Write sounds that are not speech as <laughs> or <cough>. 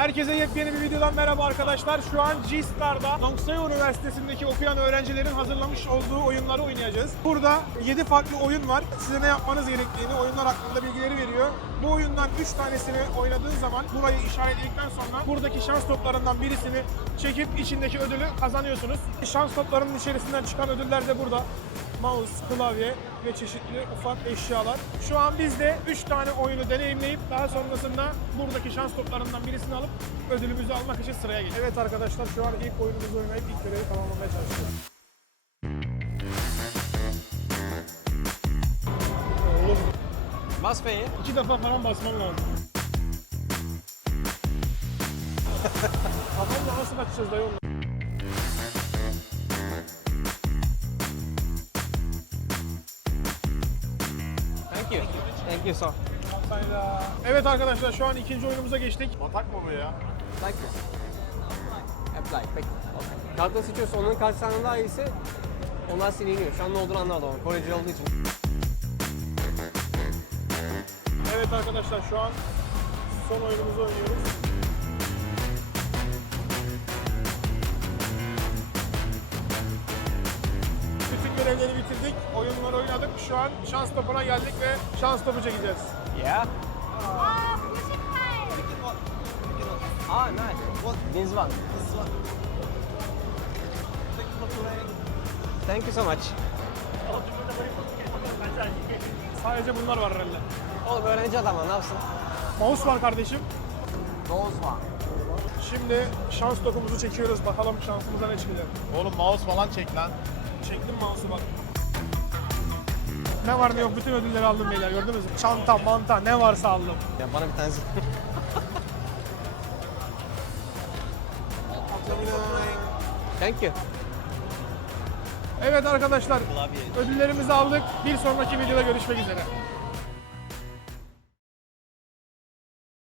Herkese yepyeni bir videodan merhaba arkadaşlar. Şu an G-Star'da Nongsayo Üniversitesi'ndeki okuyan öğrencilerin hazırlamış olduğu oyunları oynayacağız. Burada 7 farklı oyun var. Size ne yapmanız gerektiğini, oyunlar hakkında bilgileri veriyor. Bu oyundan 3 tanesini oynadığın zaman burayı işaretledikten sonra buradaki şans toplarından birisini çekip içindeki ödülü kazanıyorsunuz. Şans toplarının içerisinden çıkan ödüller de burada. Mouse, klavye ve çeşitli ufak eşyalar. Şu an biz de 3 tane oyunu deneyimleyip daha sonrasında buradaki şans toplarından birisini alıp ödülümüzü almak için sıraya geçiyoruz. Evet arkadaşlar şu an ilk oyunumuzu oynayıp ilk görevi tamamlamaya çalışıyoruz. Oğlum Bas iki defa falan basmam lazım. Kafamla nasıl kaçacağız dayı onunla? Thank you. Thank you so. Evet arkadaşlar şu an ikinci oyunumuza geçtik. Batak mı bu ya? Like this. Apply. Peki. Okay. Kartını seçiyorsun. Onun kaç tane daha iyisi onlar siliniyor. Şu an ne olduğunu anlamadım ama Korece olduğu için. Evet arkadaşlar şu an son oyunumuzu oynuyoruz. Görevleri bitirdik, oyunları oynadık. Şu an şans topuna geldik ve şans topu çekeceğiz. Yeah. Ah, music time. Ah, nice. What? This one. Thank you so much. Sadece bunlar var herhalde. Oğlum öğrenci adamlar ne yapsın? Mouse var kardeşim. Those one. Şimdi şans topumuzu çekiyoruz. Bakalım şansımıza ne çıkacak. Oğlum mouse falan çek lan. Çektim mouse'u bak. Ne var ne yok bütün ödülleri aldım beyler gördünüz mü? Çanta, manta ne varsa aldım. Ya bana bir tanesi. <laughs> Thank you. Evet arkadaşlar ödüllerimizi aldık. Bir sonraki videoda görüşmek üzere.